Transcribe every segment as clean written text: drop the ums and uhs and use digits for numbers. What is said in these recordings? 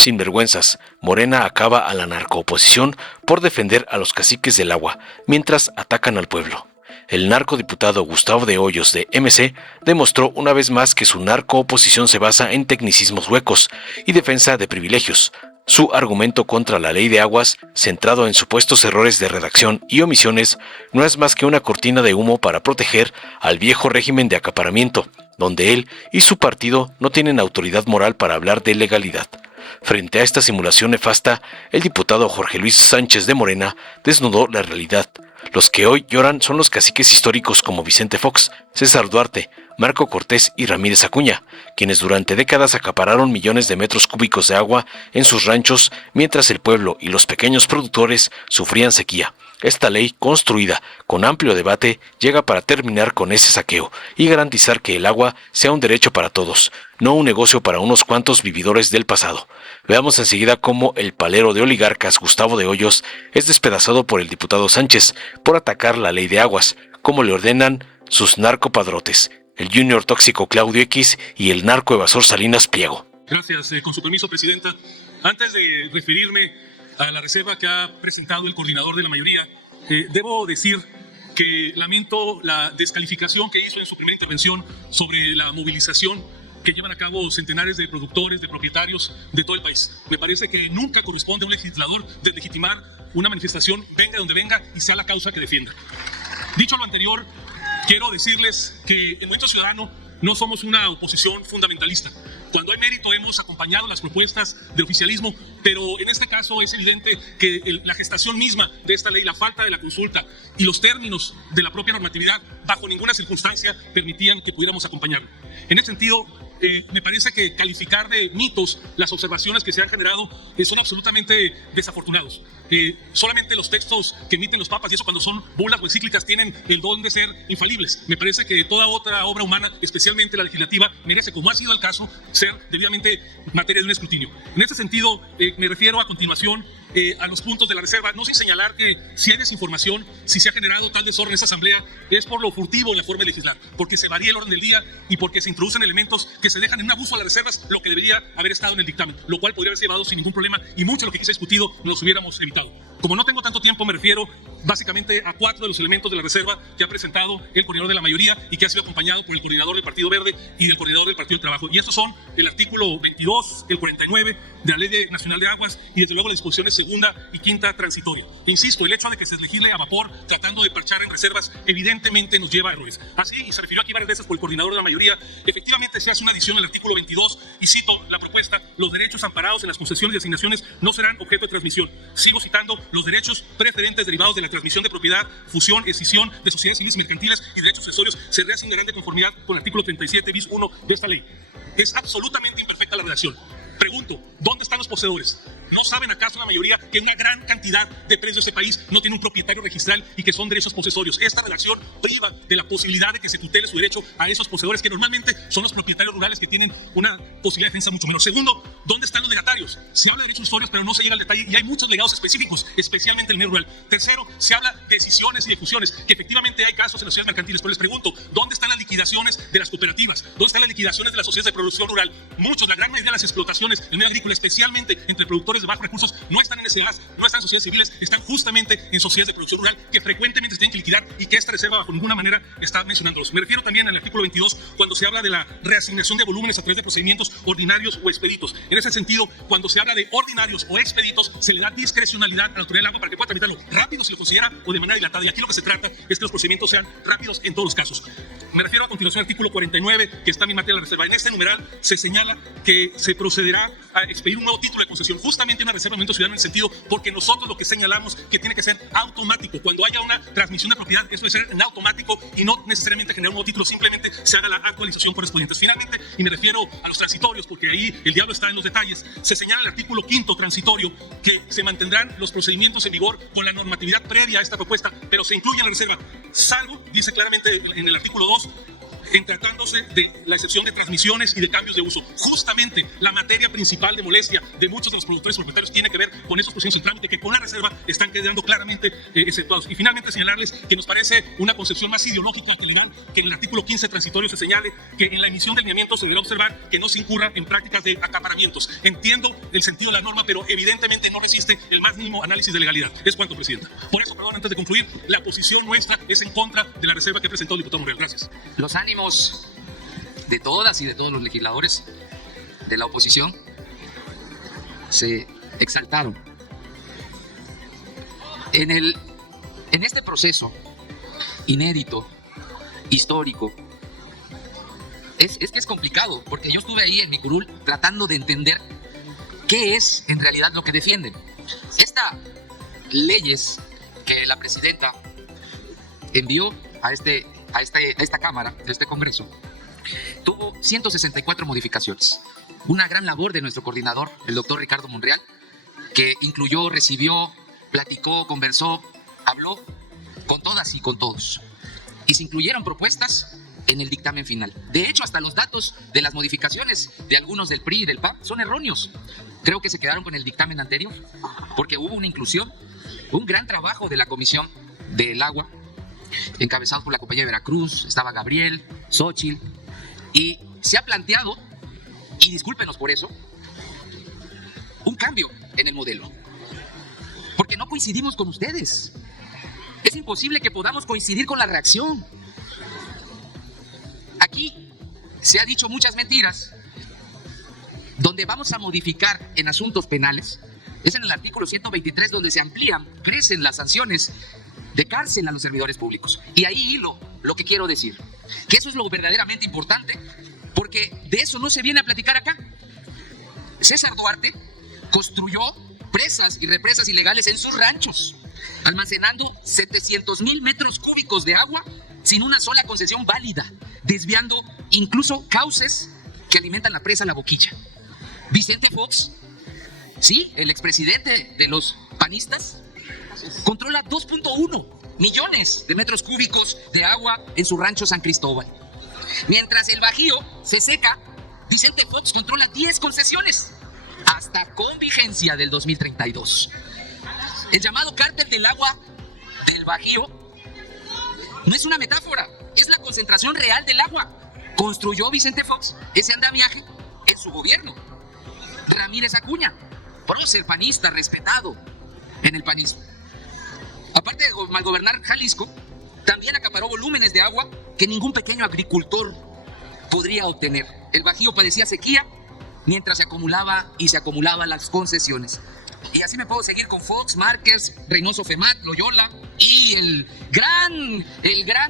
Sinvergüenzas, Morena acaba a la narcooposición por defender a los caciques del agua, mientras atacan al pueblo. El narcodiputado Gustavo de Hoyos de MC demostró una vez más que su narcooposición se basa en tecnicismos huecos y defensa de privilegios. Su argumento contra la ley de aguas, centrado en supuestos errores de redacción y omisiones, no es más que una cortina de humo para proteger al viejo régimen de acaparamiento, donde él y su partido no tienen autoridad moral para hablar de legalidad. Frente a esta simulación nefasta, el diputado Jorge Luis Sánchez de Morena desnudó la realidad. Los que hoy lloran son los caciques históricos como Vicente Fox, César Duarte, Marco Cortés y Ramírez Acuña, quienes durante décadas acapararon millones de metros cúbicos de agua en sus ranchos mientras el pueblo y los pequeños productores sufrían sequía. Esta ley, construida con amplio debate, llega para terminar con ese saqueo y garantizar que el agua sea un derecho para todos, no un negocio para unos cuantos vividores del pasado. Veamos enseguida cómo el palero de oligarcas Gustavo de Hoyos es despedazado por el diputado Sánchez por atacar la ley de aguas, como le ordenan sus narcopadrotes, el junior tóxico Claudio X y el narcoevasor Salinas Pliego. Gracias, con su permiso, Presidenta. Antes de referirme a la reserva que ha presentado el coordinador de la mayoría, debo decir que lamento la descalificación que hizo en su primera intervención sobre la movilización que llevan a cabo centenares de productores, de propietarios de todo el país. Me parece que nunca corresponde a un legislador deslegitimar una manifestación, venga de donde venga y sea la causa que defienda. Dicho lo anterior, quiero decirles que el Movimiento Ciudadano no somos una oposición fundamentalista. Cuando hay mérito hemos acompañado las propuestas del oficialismo, pero en este caso es evidente que la gestación misma de esta ley, la falta de la consulta y los términos de la propia normatividad, bajo ninguna circunstancia permitían que pudiéramos acompañarlo. En ese sentido, me parece que calificar de mitos las observaciones que se han generado son absolutamente desafortunados. Solamente los textos que emiten los papas, y eso cuando son bulas o encíclicas, tienen el don de ser infalibles. Me parece que toda otra obra humana, especialmente la legislativa, merece, como ha sido el caso, ser debidamente materia de un escrutinio. En ese sentido, me refiero a continuación a los puntos de la reserva, no sin señalar que si hay desinformación, si se ha generado tal desorden en esta asamblea, es por lo furtivo en la forma de legislar, porque se varía el orden del día y porque se introducen elementos que se dejan en un abuso a las reservas, lo que debería haber estado en el dictamen, lo cual podría haberse llevado sin ningún problema y mucho de lo que aquí se ha discutido nos hubiéramos evitado. Como no tengo tanto tiempo, me refiero básicamente a 4 de los elementos de la reserva que ha presentado el coordinador de la mayoría y que ha sido acompañado por el coordinador del Partido Verde y del coordinador del Partido del Trabajo. Y estos son el artículo 22, el 49 de la Ley Nacional de Aguas y desde luego las disposiciones segunda y quinta transitoria. Insisto, el hecho de que se legisle a vapor tratando de parchar en reservas evidentemente nos lleva a errores. Así, y se refirió aquí varias veces por el coordinador de la mayoría, efectivamente se hace una adición al artículo 22 y cito la propuesta: los derechos amparados en las concesiones y asignaciones no serán objeto de transmisión. Sigo citando: los derechos preferentes derivados de la transmisión de propiedad, fusión, escisión de sociedades civiles y mercantiles y derechos accesorios se reasignarán de conformidad con el artículo 37 bis 1 de esta ley. Es absolutamente imperfecta la redacción. Pregunto, ¿dónde están los poseedores? ¿No saben acaso la mayoría que una gran cantidad de predios de este país no tiene un propietario registral y que son derechos posesorios? Esta redacción priva de la posibilidad de que se tutele su derecho a esos poseedores, que normalmente son los propietarios rurales que tienen una posibilidad de defensa mucho menor. Segundo, ¿dónde están los legatarios? Se habla de derechos historias, pero no se llega al detalle y hay muchos legados específicos, especialmente en el medio rural. Tercero, se habla de decisiones y de fusiones, que efectivamente hay casos en las sociedades mercantiles, pero les pregunto, ¿dónde están las liquidaciones de las cooperativas? ¿Dónde están las liquidaciones de las sociedades de producción rural? La gran mayoría de las explotaciones en el medio agrícola, especialmente entre productores de bajos recursos, no están en SAs, no están en sociedades civiles, están justamente en sociedades de producción rural que frecuentemente se tienen que liquidar y que esta reserva bajo ninguna manera está mencionándolos. Me refiero también al artículo 22 cuando se habla de la reasignación de volúmenes a través de procedimientos ordinarios o expeditos. En ese sentido, cuando se habla de ordinarios o expeditos, se le da discrecionalidad a la autoridad del agua para que pueda tramitarlo rápido si lo considera o de manera dilatada. Y aquí lo que se trata es que los procedimientos sean rápidos en todos los casos. Me refiero a continuación al artículo 49 que está en mi materia de la reserva. En este numeral se señala que se procederá a expedir un nuevo título de concesión, justamente una reserva de Movimiento Ciudadano en el sentido porque nosotros lo que señalamos que tiene que ser automático. Cuando haya una transmisión de propiedad, eso debe ser en automático y no necesariamente generar un nuevo título, simplemente se haga la actualización correspondiente. Finalmente, y me refiero a los transitorios, porque ahí el diablo está en los detalles, se señala en el artículo 5 transitorio que se mantendrán los procedimientos en vigor con la normatividad previa a esta propuesta, pero se incluye en la reserva, salvo, dice claramente en el artículo 2, en tratándose de la excepción de transmisiones y de cambios de uso. Justamente la materia principal de molestia de muchos de los productores y propietarios tiene que ver con esos procedimientos de trámite que con la reserva están quedando claramente exceptuados. Y finalmente señalarles que nos parece una concepción más ideológica que le dan que en el artículo 15 transitorio se señale que en la emisión del lineamiento se deberá observar que no se incurra en prácticas de acaparamientos. Entiendo el sentido de la norma, pero evidentemente no resiste el más mínimo análisis de legalidad. Es cuanto, Presidenta. Por eso, perdón, antes de concluir, la posición nuestra es en contra de la reserva que presentó el diputado Monreal. Gracias. Los ánimos de todas y de todos los legisladores de la oposición se exaltaron. En este proceso inédito, histórico, es que es complicado, porque yo estuve ahí en mi curul tratando de entender qué es en realidad lo que defienden. Estas leyes que la presidenta envió a esta Cámara, de este Congreso, tuvo 164 modificaciones. Una gran labor de nuestro coordinador, el doctor Ricardo Monreal, que incluyó, recibió, platicó, conversó, habló con todas y con todos. Y se incluyeron propuestas en el dictamen final. De hecho, hasta los datos de las modificaciones de algunos del PRI y del PAN son erróneos. Creo que se quedaron con el dictamen anterior, porque hubo una inclusión, un gran trabajo de la Comisión del Agua, encabezado por la compañía de Veracruz, estaba Gabriel, Xóchitl, y se ha planteado, y discúlpenos por eso, un cambio en el modelo, porque no coincidimos con ustedes. Es imposible que podamos coincidir con la reacción. Aquí se ha dicho muchas mentiras. Donde vamos a modificar en asuntos penales es en el artículo 123, donde se amplían, crecen las sanciones de cárcel a los servidores públicos. Y ahí hilo lo que quiero decir, que eso es lo verdaderamente importante, porque de eso no se viene a platicar acá. César Duarte construyó presas y represas ilegales en sus ranchos, almacenando 700,000 metros cúbicos de agua sin una sola concesión válida, desviando incluso cauces que alimentan la presa La Boquilla. Vicente Fox, sí, el expresidente de los panistas, controla 2.1 millones de metros cúbicos de agua en su rancho San Cristóbal. Mientras el Bajío se seca, Vicente Fox controla 10 concesiones, hasta con vigencia del 2032. El llamado cártel del agua del Bajío no es una metáfora, es la concentración real del agua. Construyó Vicente Fox ese andamiaje en su gobierno. Ramírez Acuña, prócer panista respetado en el panismo, aparte de malgobernar Jalisco, también acaparó volúmenes de agua que ningún pequeño agricultor podría obtener. El Bajío padecía sequía mientras se acumulaban las concesiones. Y así me puedo seguir con Fox, Márquez, Reynoso Femat, Loyola y el gran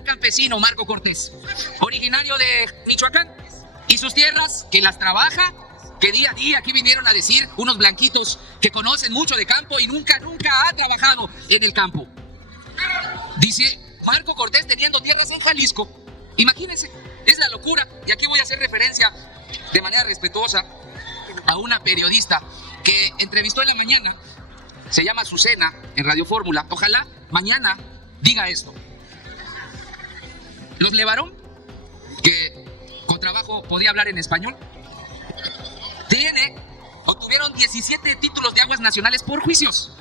campesino Marco Cortés, originario de Michoacán, y sus tierras que las trabaja, que día a día aquí vinieron a decir unos blanquitos que conocen mucho de campo y nunca ha trabajado en el campo. Dice Marco Cortés teniendo tierras en Jalisco. Imagínense, es la locura. Y aquí voy a hacer referencia de manera respetuosa a una periodista que entrevistó en la mañana, se llama Azucena, en Radio Fórmula. Ojalá mañana diga esto. Los Levarón, que con trabajo podía hablar en español, obtuvieron 17 títulos de aguas nacionales por juicios,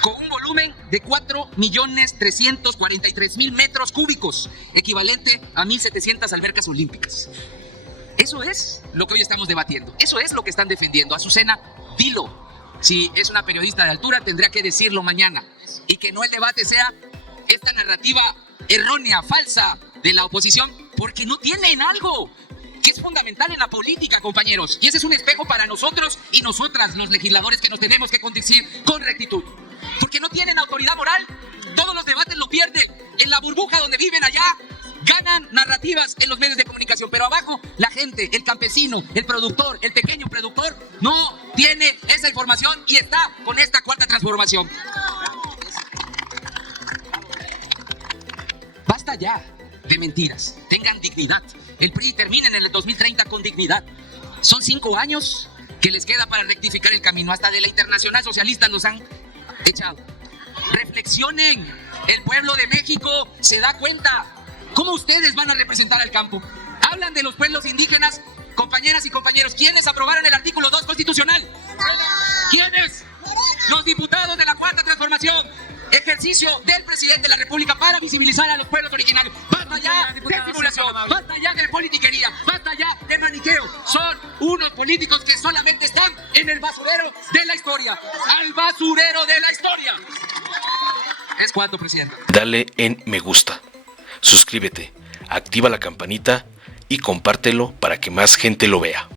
con un volumen de 4,343,000 metros cúbicos, equivalente a 1,700 albercas olímpicas. Eso es lo que hoy estamos debatiendo, eso es lo que están defendiendo. Azucena, dilo. Si es una periodista de altura, tendrá que decirlo mañana, y que no el debate sea esta narrativa errónea, falsa de la oposición, porque no tienen algo que es fundamental en la política, compañeros, y ese es un espejo para nosotros y nosotras, los legisladores, que nos tenemos que conducir con rectitud, porque no tienen autoridad moral. Todos los debates lo pierden en la burbuja donde viven allá, ganan narrativas en los medios de comunicación, pero abajo la gente, el campesino, el productor, el pequeño productor, no tiene esa información y está con esta cuarta transformación. Basta ya de mentiras, tengan dignidad. El PRI termina en el 2030 con dignidad. Son 5 años que les queda para rectificar el camino. Hasta de la Internacional Socialista los han echado. Reflexionen, el pueblo de México se da cuenta ¿Cómo ustedes van a representar al campo? Hablan de los pueblos indígenas, compañeras y compañeros. ¿Quiénes aprobaron el artículo 2 constitucional? ¿Quiénes? Los diputados de la Cuarta Transformación. Ejercicio del presidente de la República para visibilizar a los pueblos originarios. Basta ya de simulación, basta ya de politiquería, basta ya de maniqueo. Son unos políticos que solamente están en el basurero de la historia. ¡Al basurero de la historia! Es cuanto, presidente. Dale en me gusta, suscríbete, activa la campanita y compártelo para que más gente lo vea.